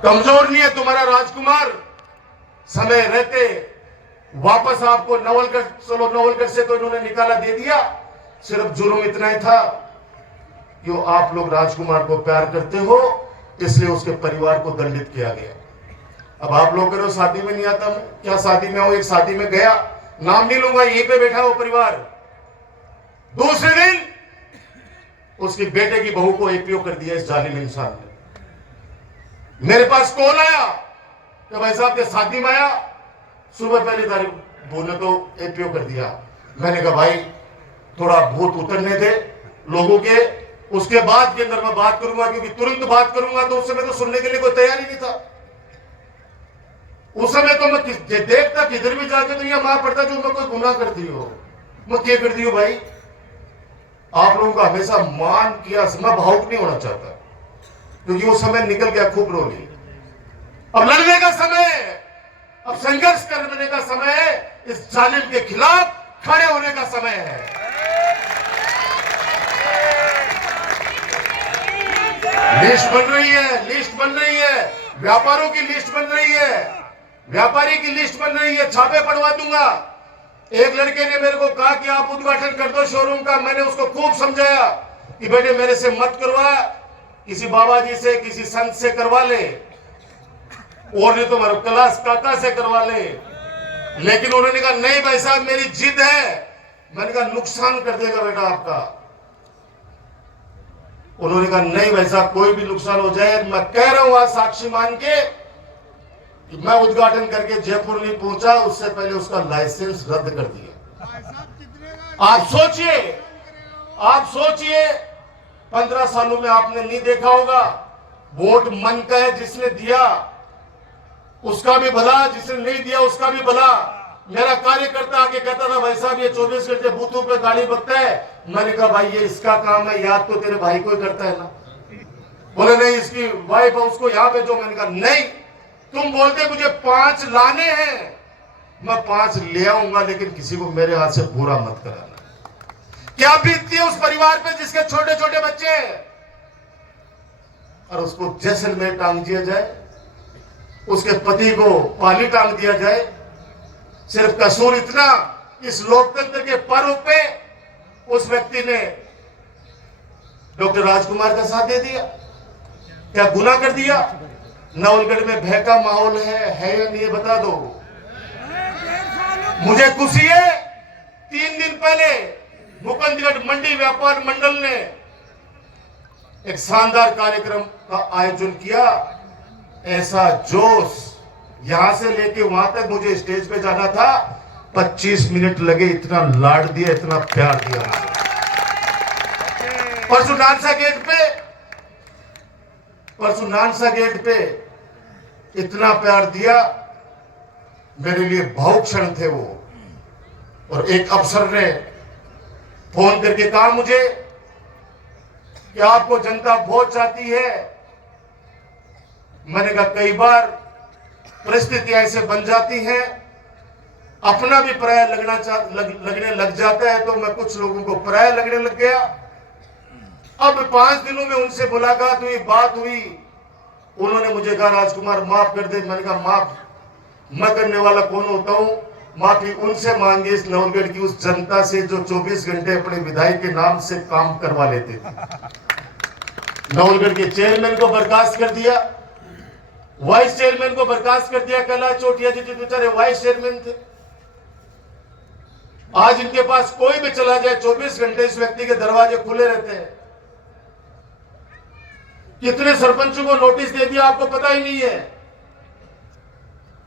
कमजोर नहीं है तुम्हारा राजकुमार। समय रहते वापस आपको नवलगढ़, चलो नवलगढ़ से तो इन्होंने निकाला दे दिया, सिर्फ जुर्म इतना ही था कि आप लोग राजकुमार को प्यार करते हो, इसलिए उसके परिवार को दंडित किया गया। अब आप लोग कह रहे हो शादी में नहीं आता मैं, क्या शादी में हूं? एक शादी में गया, नाम नहीं लूंगा, यहीं पे बैठा वो परिवार, दूसरे दिन उसकी बेटे की बहू को एपीओ कर दिया इस जालिम इंसान ने। मेरे पास कॉल आया कि भाई साहब के शादी में आया, सुबह पहली तारीख बोले तो एपीओ कर दिया। मैंने कहा भाई थोड़ा भूत उतरने दे लोगों के, उसके बाद के अंदर मैं बात करूंगा, क्योंकि तुरंत बात करूंगा तो उस समय तो सुनने के लिए कोई तैयार ही नहीं था। उस समय तो मैं देखता किधर भी जाके तो यह मार पड़ता जो मैं कोई गुनाह कर दी हो, मैं क्या कर दी हो भाई। आप लोगों का हमेशा मान किया, मैं भावुक नहीं होना चाहता, क्योंकि वो समय निकल गया, खूब रो ली। अब लड़ने का समय है, अब संघर्ष करने का समय है, इस जालिम के खिलाफ खड़े होने का समय है। लिस्ट बन रही है, लिस्ट बन रही है, व्यापारों की लिस्ट बन रही है, व्यापारी की लिस्ट बन रही है, छापे पड़वा दूंगा। एक लड़के ने मेरे को कहा कि आप उद्घाटन कर दो शोरूम का, मैंने उसको खूब समझाया कि बेटे मेरे से मत करवा, किसी बाबा जी से, किसी संत से करवा ले, और नहीं तो मेरे क्लास काका से करवा ले। लेकिन उन्होंने कहा नहीं भाई साहब मेरी जिद है। मैंने कहा नुकसान कर देगा बेटा आपका। उन्होंने कहा नहीं भाई साहब कोई भी नुकसान हो जाए, मैं कह रहा हूं आज साक्षी मान के कि मैं उद्घाटन करके जयपुर नहीं पहुंचा, उससे पहले उसका लाइसेंस रद्द कर दिया। आप सोचिए, आप सोचिए 15 सालों में आपने नहीं देखा होगा, वोट मन का है, जिसने दिया उसका भी भला, जिसने नहीं दिया उसका भी भला। मेरा कार्यकर्ता आके कहता था भाई साहब ये 24 घंटे बूथों पे गाड़ी बकता है। मैंने कहा भाई ये इसका काम है, याद तो तेरे भाई को ही करता है ना। बोले नहीं इसकी वाइफ है उसको यहाँ पे जो। मैंने कहा नहीं, तुम बोलते मुझे 5 लाने हैं, मैं 5 ले आऊंगा, लेकिन किसी को मेरे हाथ से बुरा मत कराना। क्या बीतती है उस परिवार पे जिसके छोटे छोटे बच्चे हैं, और उसको जैसलमेर टांग दिया जाए, उसके पति को पाली टांग दिया जाए। सिर्फ कसूर इतना, इस लोकतंत्र के पर्व पे उस व्यक्ति ने डॉक्टर राजकुमार का साथ दे दिया। क्या गुनाह कर दिया? नवलगढ़ में भय का माहौल है या नहीं बता दो। मुझे खुशी है 3 दिन पहले मुकुंदगढ़ मंडी व्यापार मंडल ने एक शानदार कार्यक्रम का आयोजन किया। ऐसा जोश, यहां से लेके वहां तक मुझे स्टेज पे जाना था, 25 मिनट लगे, इतना लाड दिया, इतना प्यार दिया। परसों नानसा गेट पे इतना प्यार दिया, मेरे लिए भावुक क्षण थे वो। और एक अफसर ने फोन करके कहा मुझे कि आपको जनता बहुत चाहती है। मैंने कहा कई बार परिस्थितियां ऐसे बन जाती हैं, अपना भी पराया लगने लग जाता है, तो मैं कुछ लोगों को पराया लगने लग गया। अब 5 दिनों में उनसे मुलाकात हुई, बात हुई, उन्होंने मुझे कहा राजकुमार माफ कर दे। मैंने कहा माफ मैं करने वाला कौन होता हूं, माफी उनसे मांगी इस नवलगढ़ की उस जनता से जो 24 घंटे अपने विधायक के नाम से काम करवा लेते थे। नवलगढ़ के चेयरमैन को बर्खास्त कर दिया, वाइस चेयरमैन को बर्खास्त कर दिया। कैलाश चोटिया जी बेचारे वाइस चेयरमैन थे। आज इनके पास कोई भी चला जाए, 24 घंटे इस व्यक्ति के दरवाजे खुले रहते हैं। कितने सरपंचों को नोटिस दे दिया आपको पता ही नहीं है।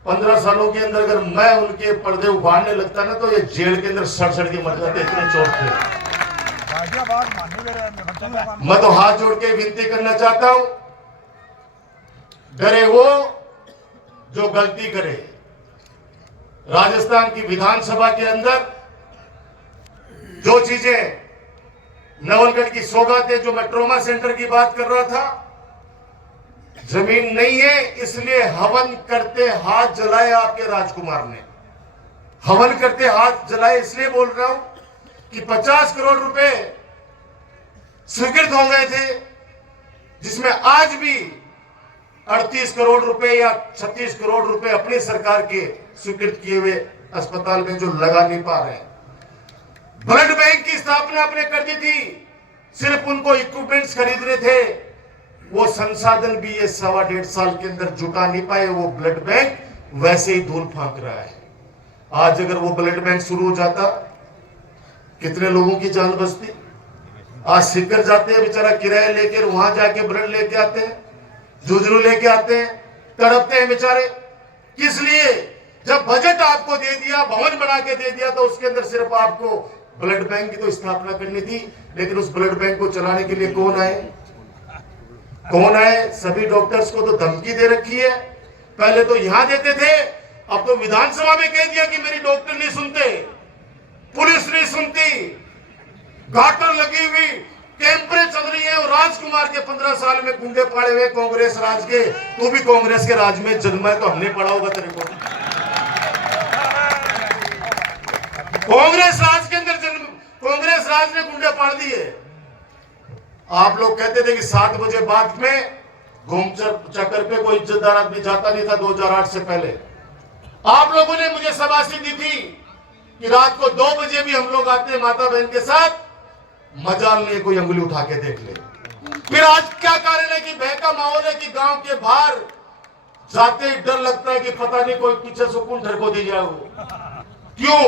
15 सालों के अंदर अगर मैं उनके पर्दे उखाड़ने लगता ना, तो ये जेल के अंदर सड़ के मर जाते, इतने चोट थे। मैं तो हाथ जोड़ के विनती करना चाहता हूं, डरे वो जो गलती करे। राजस्थान की विधानसभा के अंदर जो चीजें नवलगढ़ की सौगातें, जो मैं ट्रॉमा सेंटर की बात कर रहा था, जमीन नहीं है, इसलिए हवन करते हाथ जलाए आपके राजकुमार ने। हवन करते हाथ जलाए इसलिए बोल रहा हूं कि 50 करोड़ रुपए स्वीकृत हो गए थे, जिसमें आज भी 38 करोड़ रुपए या 36 करोड़ रुपए अपनी सरकार के स्वीकृत किए हुए अस्पताल में जो लगा नहीं पा रहे हैं। ब्लड बैंक की स्थापना आपने कर दी थी, सिर्फ उनको इक्विपमेंट्स खरीदने थे, वो संसाधन भी ये 1.25 साल के अंदर जुटा नहीं पाए। वो ब्लड बैंक वैसे ही धूल फांक रहा है। आज अगर वो ब्लड बैंक शुरू हो जाता, कितने लोगों की जान बचती। आज सिक्कर जाते हैं बेचारा, किराया लेकर वहां जाके ब्लड लेके आते हैं, जुजरू लेके आते हैं, तड़पते हैं बेचारे। किस लिए? जब बजट आपको दे दिया, भवन बना के दे दिया, तो उसके अंदर सिर्फ आपको ब्लड बैंक की तो स्थापना करनी थी, लेकिन उस ब्लड बैंक को चलाने के लिए कौन आए? कौन आए? सभी डॉक्टर्स को तो धमकी दे रखी है। पहले तो यहां देते थे, अब तो विधानसभा में कह दिया कि मेरी डॉक्टर नहीं सुनते, पुलिस नहीं सुनती, गाटर लगी हुई, कैंपें चल रही है। और राजकुमार के 15 साल में गुंडे पड़े हुए कांग्रेस राज के। तू भी कांग्रेस के राज में जन्मा है तो हमने पढ़ा होगा तेरे को। कांग्रेस राज के अंदर जन्म, कांग्रेस राज ने गुंडे पाड़ दिए। आप लोग कहते थे कि 7 बजे बाद में घूम चक्कर पे कोई इज्जतदार आदमी जाता नहीं था 2008 से पहले। आप लोगों ने मुझे शाबाशी दी थी कि रात को 2 बजे भी हम लोग आते हैं माता बहन के साथ, मजाल नहीं कोई अंगुली उठा के देख ले। फिर आज क्या कारण है कि भय का माहौल है कि गांव के बाहर जाते ही डर लगता है कि पता नहीं कोई पीछे से कौन डर को दे जाएगा। क्यों?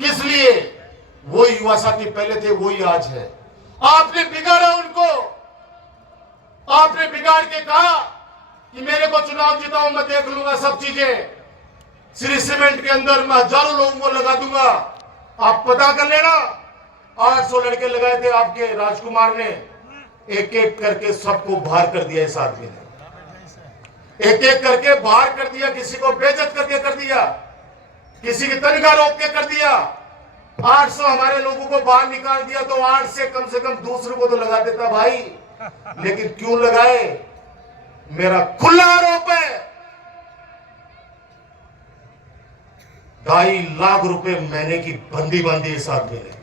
किस लिए? वो युवा साथी पहले थे, वही आज है। आपने बिगाड़ा उनको। आपने बिगाड़ के कहा कि मेरे को चुनाव जिताओ, मैं देख लूंगा सब चीजें। श्री सीमेंट के अंदर मैं हजारों लोगों को लगा दूंगा, आप पता कर लेना। 800 लड़के लगाए थे आपके राजकुमार ने, एक एक करके सबको बाहर कर दिया। इस आदमी ने एक एक करके बाहर कर दिया, किसी को बेइज्जत करके कर दिया, किसी की तनख्वाह रोक के कर दिया। 800 हमारे लोगों को बाहर निकाल दिया, तो 8 से कम दूसरे को तो लगा देता भाई। लेकिन क्यों लगाए? मेरा खुला आरोप है 2.5 लाख रुपए महीने की बंदी बांधी इस आदमी ने।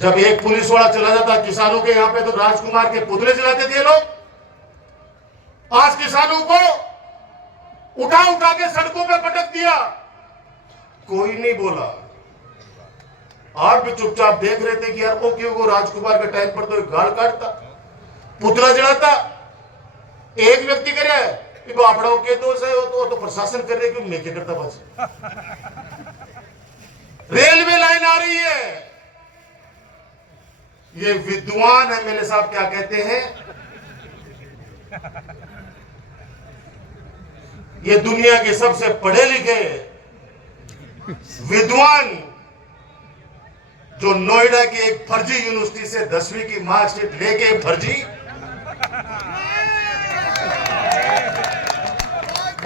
जब एक पुलिस वाला चला जाता किसानों के यहां पे, तो राजकुमार के पुतले जलाते थे लोग। आज किसानों को उठा उठा के सड़कों पे पटक दिया, कोई नहीं बोला। आप भी चुपचाप देख रहे थे कि यार वो क्यों, वो राजकुमार के टाइम पर तो एक गाल काटता, पुतला जलाता। एक व्यक्ति करे बापड़ाओं के दोष है, वो तो प्रशासन कर रहे, क्यों मैं क्या करता बस। रेलवे लाइन आ रही है, ये विद्वान एमएलए साहब क्या कहते हैं, ये दुनिया के सबसे पढ़े लिखे विद्वान, जो नोएडा के एक फर्जी यूनिवर्सिटी से 10वीं की मार्कशीट लेके फर्जी,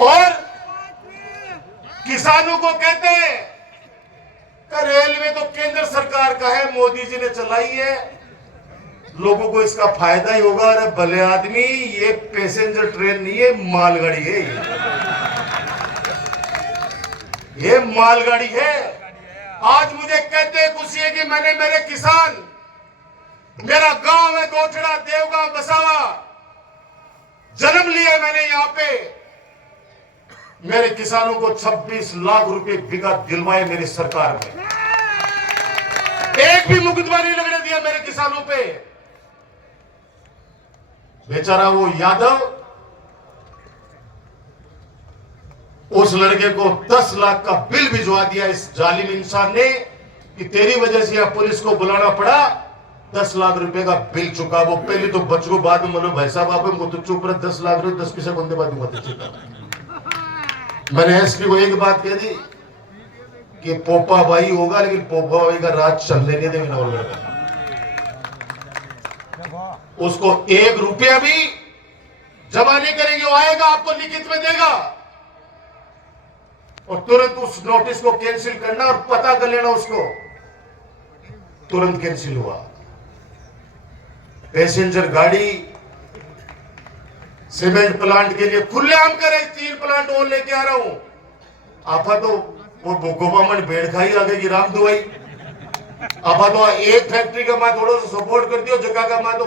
और किसानों को कहते हैं कि रेलवे तो केंद्र सरकार का है, मोदी जी ने चलाई है, लोगों को इसका फायदा ही होगा। अरे भले आदमी, ये पैसेंजर ट्रेन नहीं है, मालगाड़ी है। ये मालगाड़ी है। आज मुझे कहते हैं खुशी है कि मैंने मेरे किसान, मेरा गांव है गोचड़ा, देवगांव, बसावा, जन्म लिया मैंने यहां पे। मेरे किसानों को 26 लाख रुपए बीघा दिलवाए मेरी सरकार में। एक भी मुकदमा नहीं लगने दिया मेरे किसानों पे। बेचारा वो यादव, उस लड़के को 10 लाख का बिल भिजवा दिया इस जालिम इंसान ने कि तेरी वजह से यहां पुलिस को बुलाना पड़ा, 10 लाख रुपए का बिल चुका। वो पहले तो बच को बाद में बोलो भाई साहब आप हमको तो चुप रहे, 10 लाख रुपए 10 पैसे बंदे बाद में। मैंने एसपी को एक बात कह दी कि पोपा भाई होगा, लेकिन पोपा भाई का राज चलने नहीं देंगे नवल लड़का। उसको 1 रुपया भी जमा नहीं करेंगे, वो आएगा आपको लिखित में देगा और तुरंत उस नोटिस को कैंसिल करना और पता कर लेना उसको। तुरंत कैंसिल हुआ। पैसेंजर गाड़ी सीमेंट प्लांट के लिए खुलेआम करे, 3 प्लांट और लेके आ रहा हूं। आपा तो वो गोपामन भेड़ खाई आ गई राम दुआई। आपा तो एक फैक्ट्री का मैं थोड़ा सा सपोर्ट कर दियो, जगह का मैं तो